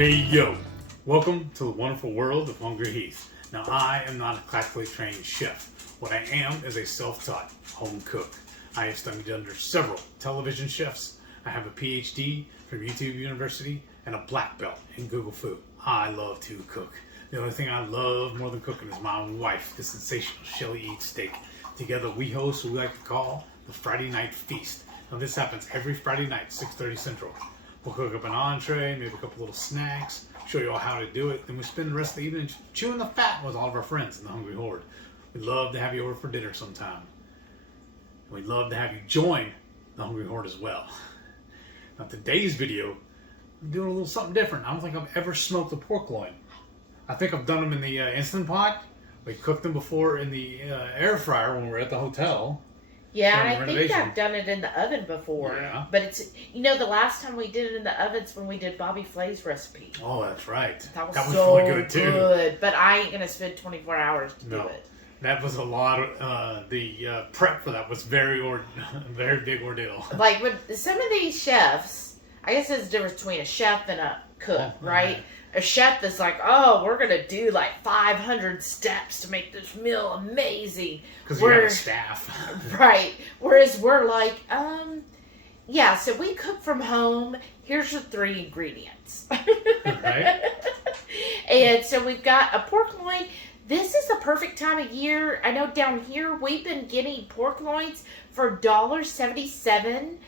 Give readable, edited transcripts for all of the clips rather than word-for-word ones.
Hey yo! Welcome to the wonderful world of HungryHeath. Now I am not a classically trained chef. What I am is a self-taught home cook. I have studied under several television chefs. I have a PhD from YouTube University and a black belt in Google Food. I love to cook. The only thing I love more than cooking is my wife, the sensational Shelly eats steak. Together we host what we like to call the Friday Night Feast. Now this happens every Friday night, 6:30 Central. We'll cook up an entree, maybe a couple little snacks, show you all how to do it, then we spend the rest of the evening chewing the fat with all of our friends in the Hungry Horde. We'd love to have you over for dinner sometime. We'd love to have you join the Hungry Horde as well. Now today's video, I'm doing a little something different. I don't think I've ever smoked a pork loin. I think I've done them in the Instant Pot. We cooked them before in the air fryer when we were at the hotel. Yeah, I think I've done it in the oven before. Yeah. But it's, you know, the last time we did it in the ovens when we did Bobby Flay's recipe. Oh, that's right. That was so really good too. Good, but I ain't going to spend 24 hours to do it. That was a lot of, the prep for that was very big ordeal. Like with some of these chefs, I guess there's a difference between a chef and a cook, right? A chef is like, oh, we're going to do like 500 steps to make this meal amazing. Because we have a staff. Right. Whereas we're like, yeah, so we cook from home. Here's your 3 ingredients. Right. And so we've got a pork loin. This is the perfect time of year. I know down here we've been getting pork loins for $1.77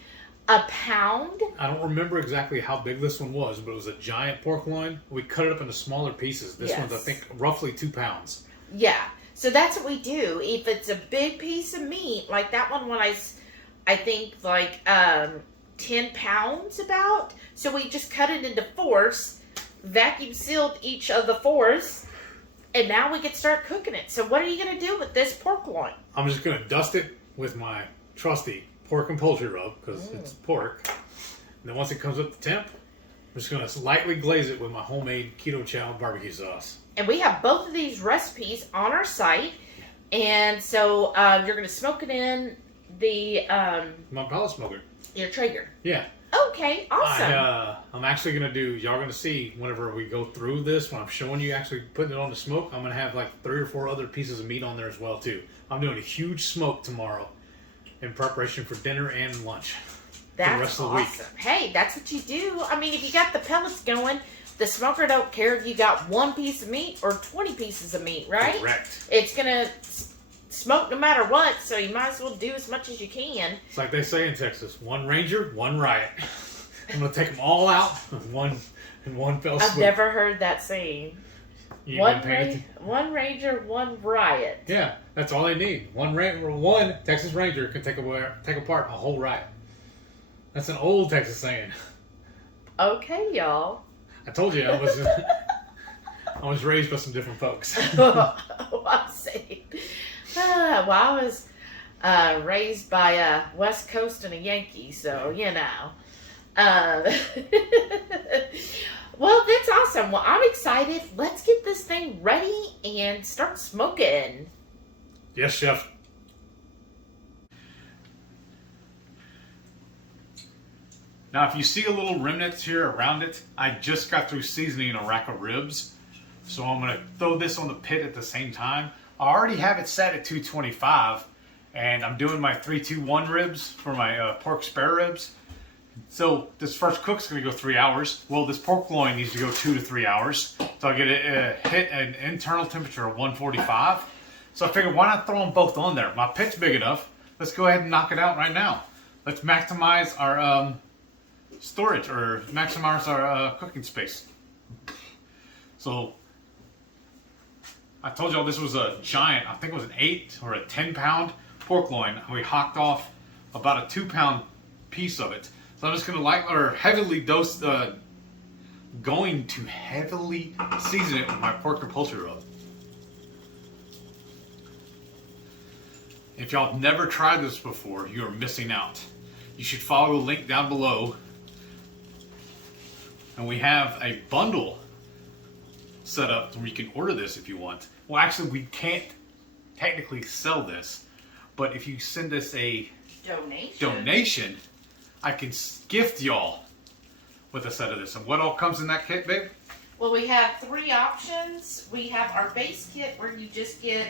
a pound. I don't remember exactly how big this one was, but it was a giant pork loin. We cut it up into smaller pieces. This one's, I think, roughly 2 pounds. Yeah. So that's what we do. If it's a big piece of meat, like that one was, I think, like 10 pounds about. So we just cut it into fourths, vacuum sealed each of the fourths, and now we can start cooking it. So what are you going to do with this pork loin? I'm just going to dust it with my trusty pork and poultry rub, because it's pork. And then once it comes up to temp, I'm just going to lightly glaze it with my homemade Ketochow barbecue sauce. And we have both of these recipes on our site. And so you're going to smoke it in the... my pellet smoker. Your Traeger. Yeah. Okay, awesome. I'm actually going to do, y'all going to see whenever we go through this, when I'm showing you actually putting it on the smoke, I'm going to have like 3 or 4 other pieces of meat on there as well too. I'm doing a huge smoke tomorrow in preparation for dinner and lunch. That's for the rest awesome. Of the week. Hey, that's what you do. I mean, if you got the pellets going, the smoker don't care if you got 1 piece of meat or 20 pieces of meat, right? Correct. It's going to smoke no matter what, so you might as well do as much as you can. It's like they say in Texas, 1 ranger, 1 riot. I'm going to take them all out in one fell swoop. I've never heard that saying. One ranger, 1 riot. Yeah, that's all they need. One Texas Ranger can take apart a whole riot. That's an old Texas saying. Okay, y'all. I told you I was raised by some different folks. Oh, I'm saying. Well, I was raised by a West Coast and a Yankee, so you know. Well, that's awesome. Well, I'm excited. Let's get this thing ready and start smoking. Yes, chef. Now, if you see a little remnants here around it, I just got through seasoning a rack of ribs. So I'm going to throw this on the pit at the same time. I already have it set at 225, and I'm doing my 3-2-1 ribs for my pork spare ribs. So this first cook's going to go 3 hours. Well, this pork loin needs to go 2 to 3 hours. So I'll get it hit an internal temperature of 145. So I figured, why not throw them both on there? My pit's big enough. Let's go ahead and knock it out right now. Let's maximize our storage, or maximize our cooking space. So I told y'all this was a giant, I think it was an 8 or a 10 pound pork loin. We hocked off about a 2 pound piece of it. So I'm just going to heavily season it with my pork and poultry rub. If y'all have never tried this before, you are missing out. You should follow the link down below. And we have a bundle set up where you can order this if you want. Well, actually, we can't technically sell this, but if you send us a donation, I can gift y'all with a set of this. And what all comes in that kit, babe? Well, we have 3 options. We have our base kit where you just get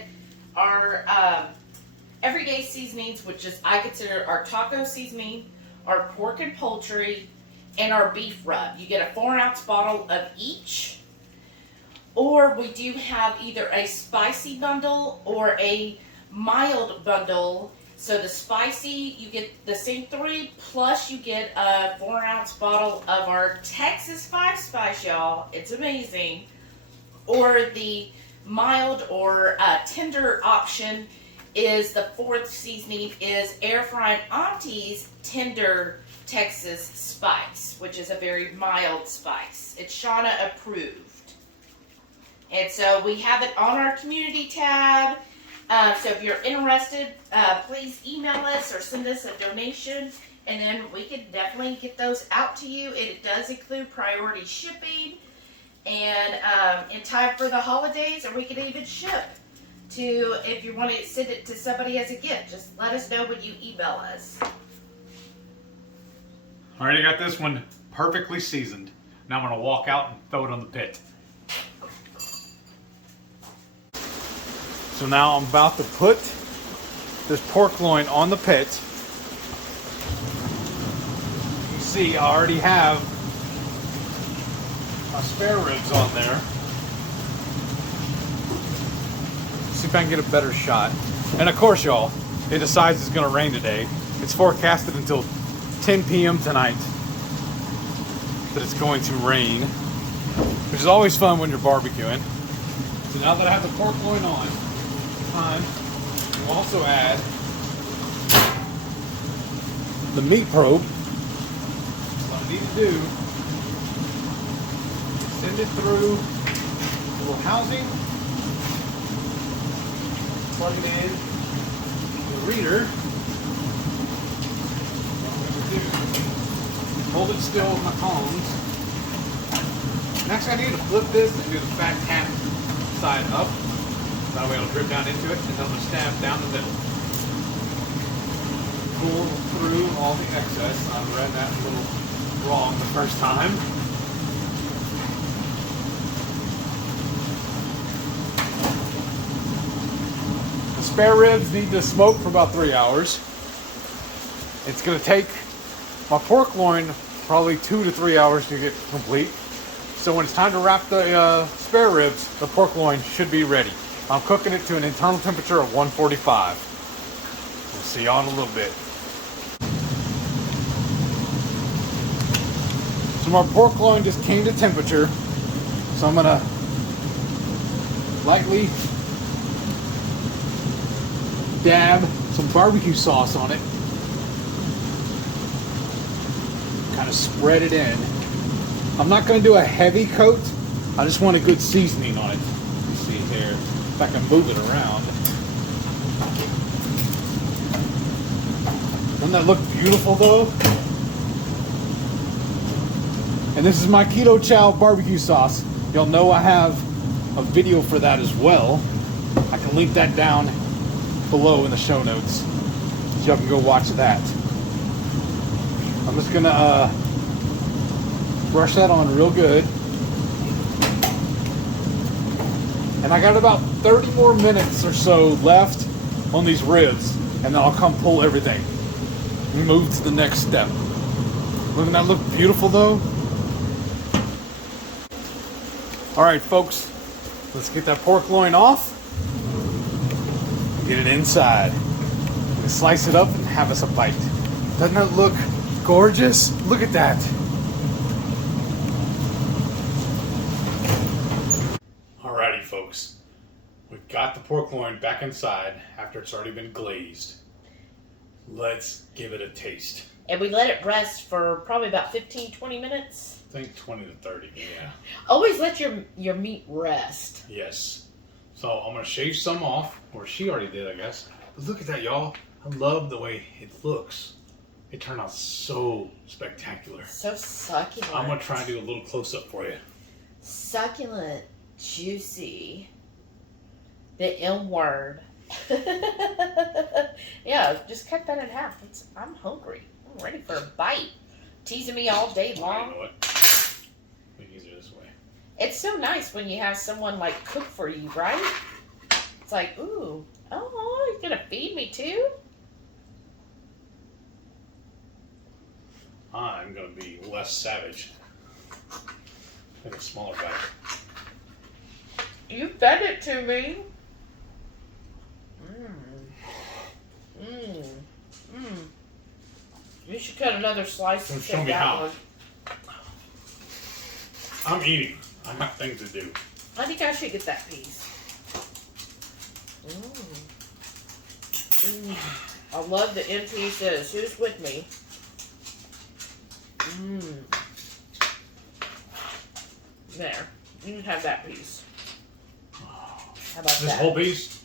our everyday seasonings, which is I consider our taco seasoning, our pork and poultry, and our beef rub. You get a 4-ounce bottle of each. Or we do have either a spicy bundle or a mild bundle. So the spicy, you get the same 3, plus you get a 4-ounce bottle of our Texas 5 Spice, y'all. It's amazing. Or the mild or tender option is the 4th seasoning is Air Fried Auntie's Tender Texas Spice, which is a very mild spice. It's Shauna approved. And so we have it on our community tab. So if you're interested, please email us or send us a donation, and then we can definitely get those out to you. It does include priority shipping, and in time for the holidays, or we can even ship to, if you want to send it to somebody as a gift, just let us know when you email us. Alright, I got this one perfectly seasoned. Now I'm going to walk out and throw it on the pit. So now I'm about to put this pork loin on the pit. You see, I already have my spare ribs on there. See if I can get a better shot. And of course, y'all, it decides it's going to rain today. It's forecasted until 10 p.m. tonight that it's going to rain, which is always fun when you're barbecuing. So now that I have the pork loin on, time to also add the meat probe. What I need to do, send it through a little housing, plug it in the reader. Hold it still with my tongs. Next I need to flip this and do the fat tap side up. That way it'll drip down into it, and then I'm going to stab down the middle. Pull through all the excess. I read that a little wrong the first time. The spare ribs need to smoke for about 3 hours. It's going to take my pork loin probably 2 to 3 hours to get complete. So when it's time to wrap the spare ribs, the pork loin should be ready. I'm cooking it to an internal temperature of 145. We'll see y'all in a little bit. So my pork loin just came to temperature. So I'm gonna lightly dab some barbecue sauce on it. Kind of spread it in. I'm not gonna do a heavy coat. I just want a good seasoning on it. You see here. If I can move it around. Doesn't that look beautiful though? And this is my Ketochow barbecue sauce. Y'all know I have a video for that as well. I can link that down below in the show notes, so y'all can go watch that. I'm just gonna brush that on real good. And I got about 30 more minutes or so left on these ribs, and then I'll come pull everything and move to the next step. Doesn't that look beautiful though? Alright folks, let's get that pork loin off, get it inside, and slice it up and have us a bite. Doesn't that look gorgeous? Look at that. Alrighty folks, we've got the pork loin back inside after it's already been glazed. Let's give it a taste. And we let it rest for probably about 15-20 minutes. I think 20 to 30, yeah. Always let your meat rest. Yes. So I'm going to shave some off, or she already did, I guess. But look at that, y'all. I love the way it looks. It turned out so spectacular. So succulent. I'm going to try and do a little close-up for you. Succulent, juicy, the M word. Yeah, just cut that in half. I'm hungry. I'm ready for a bite. Teasing me all day long. You know what? Make it easier this way. It's so nice when you have someone like cook for you, right? It's like, ooh, oh, you're gonna feed me too? I'm gonna be less savage. Like a smaller bite. You fed it to me. You should cut another slice and Show take me that how. one. I'm eating. I got things to do. I think I should get that piece. I love the end pieces. Who's with me? There. You can have that piece. How about This that? whole piece?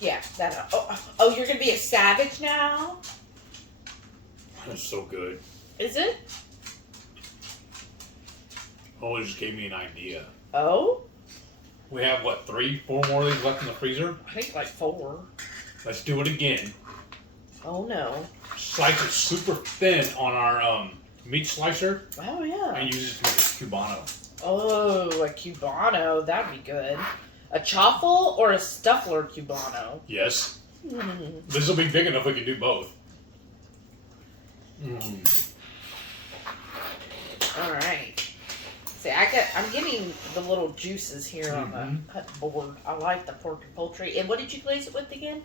Yeah. That. Oh, you're going to be a savage now? That's so good. Is it? Oh, it just gave me an idea. Oh? We have, what, 3, 4 more of these left in the freezer? I think like 4. Let's do it again. Oh, no. Slice it super thin on our meat slicer Oh, yeah. and use it to make a Cubano. Oh, a Cubano. That'd be good. A chaffle or a stuffler Cubano? Yes. This will be big enough we can do both. All right. See, I'm getting the little juices here on the hut board. I like the pork and poultry. And what did you glaze it with again?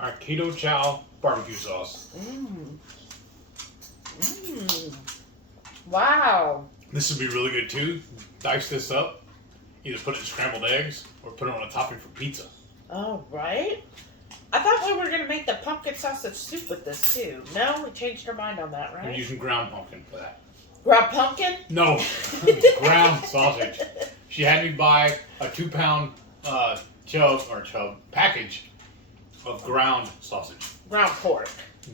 Our Ketochow barbecue sauce. Wow. This would be really good too. Dice this up. Either put it in scrambled eggs or put it on a topping for pizza. Oh, right. I thought we were going to make the pumpkin sausage soup with this too. No, we changed our mind on that, right? We're using ground pumpkin for that. Ground pumpkin? No, ground sausage. She had me buy a 2-pound chub package of ground sausage. Ground pork.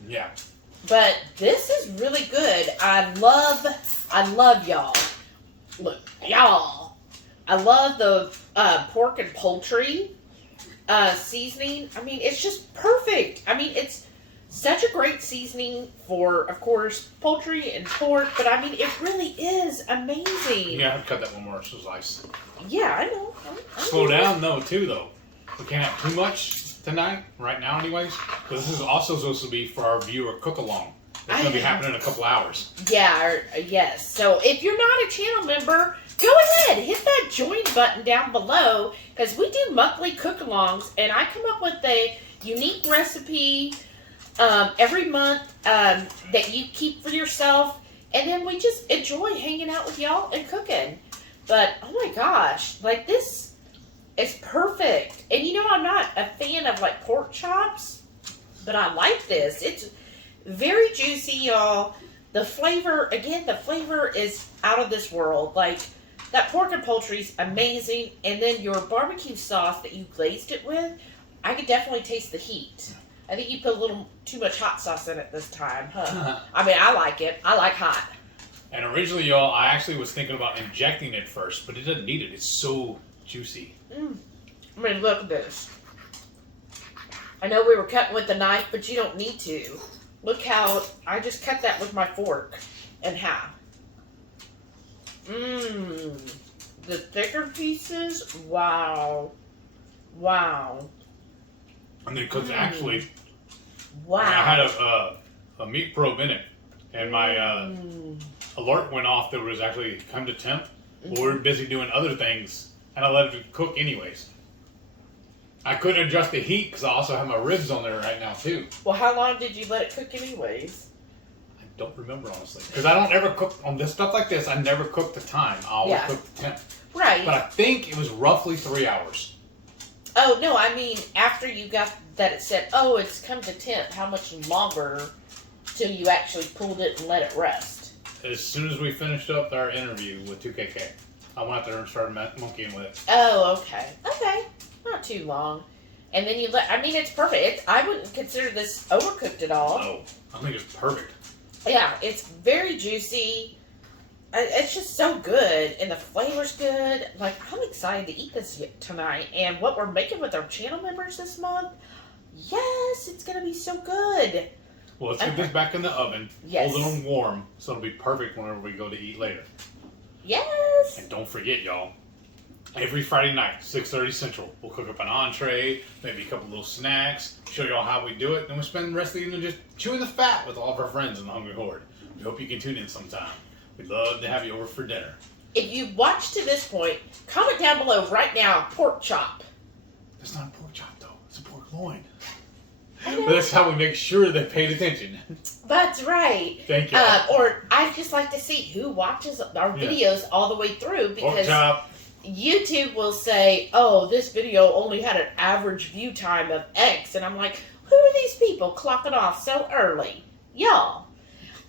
Yeah. But this is really good. I love y'all. Look, y'all. I love the pork and poultry seasoning. I mean, it's just perfect. I mean, it's such a great seasoning for, of course, poultry and pork. But I mean, it really is amazing. Yeah, I'd cut that one more slice. Yeah, I know. Slow down, though, though. We can't have too much tonight, right now anyways. Because this is also supposed to be for our viewer cook-along. It's going to be happening in a couple hours. Yeah, yes. So if you're not a channel member, go ahead, hit that join button down below, because we do monthly cook-alongs, and I come up with a unique recipe every month that you keep for yourself, and then we just enjoy hanging out with y'all and cooking. But, oh my gosh, like this is perfect. And you know, I'm not a fan of like pork chops, but I like this. It's very juicy, y'all. The flavor is out of this world. Like, that pork and poultry's amazing. And then your barbecue sauce that you glazed it with, I could definitely taste the heat. I think you put a little too much hot sauce in it this time, huh? I mean, I like it. I like hot. And originally, y'all, I actually was thinking about injecting it first, but it doesn't need it. It's so juicy. I mean, look at this. I know we were cutting with the knife, but you don't need to. Look how I just cut that with my fork in half. The thicker pieces, wow. Wow. And then, because actually, Wow. I had a meat probe in it, and my alert went off that it was actually come to temp. Well, we were busy doing other things, and I let it cook anyways. I couldn't adjust the heat because I also have my ribs on there right now too. Well, how long did you let it cook anyways? I don't remember honestly, because I don't ever cook on this stuff like this. I never cook the time. I always cook the temp. Right. But I think it was roughly 3 hours. Oh, no, I mean, after you got that it said, oh, it's come to temp, how much longer till you actually pulled it and let it rest? As soon as we finished up our interview with 2KK, I went out there and started monkeying with it. Oh, okay. Okay. Not too long. And then you I mean, it's perfect. I wouldn't consider this overcooked at all. No, I think it's perfect. Yeah, it's very juicy. It's just so good, and the flavor's good. Like, I'm excited to eat this tonight. And what we're making with our channel members this month, yes, it's going to be so good. Well, let's get this back in the oven. Yes. Hold it on warm, so it'll be perfect whenever we go to eat later. Yes. And don't forget, y'all, every Friday night, 6:30 Central, we'll cook up an entree, maybe a couple little snacks, show y'all how we do it, and we'll spend the rest of the evening just chewing the fat with all of our friends in the Hungry Horde. We hope you can tune in sometime. We'd love to have you over for dinner. If you watched to this point, comment down below right now, pork chop. That's not a pork chop, though. It's a pork loin. But that's how we make sure they paid attention. That's right. Thank you. Or I'd just like to see who watches our videos all the way through, Pork because chop. YouTube will say, oh, this video only had an average view time of X. And I'm like, who are these people clocking off so early? Y'all.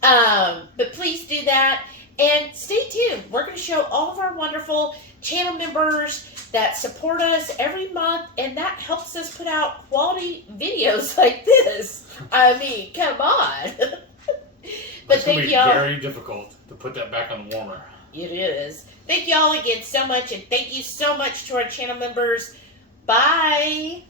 But please do that. And stay tuned. We're going to show all of our wonderful channel members that support us every month, and that helps us put out quality videos like this. I mean, come on. But It's going thank to be y'all. very difficult to put that back on the warmer. It is. Thank y'all again so much, and thank you so much to our channel members. Bye.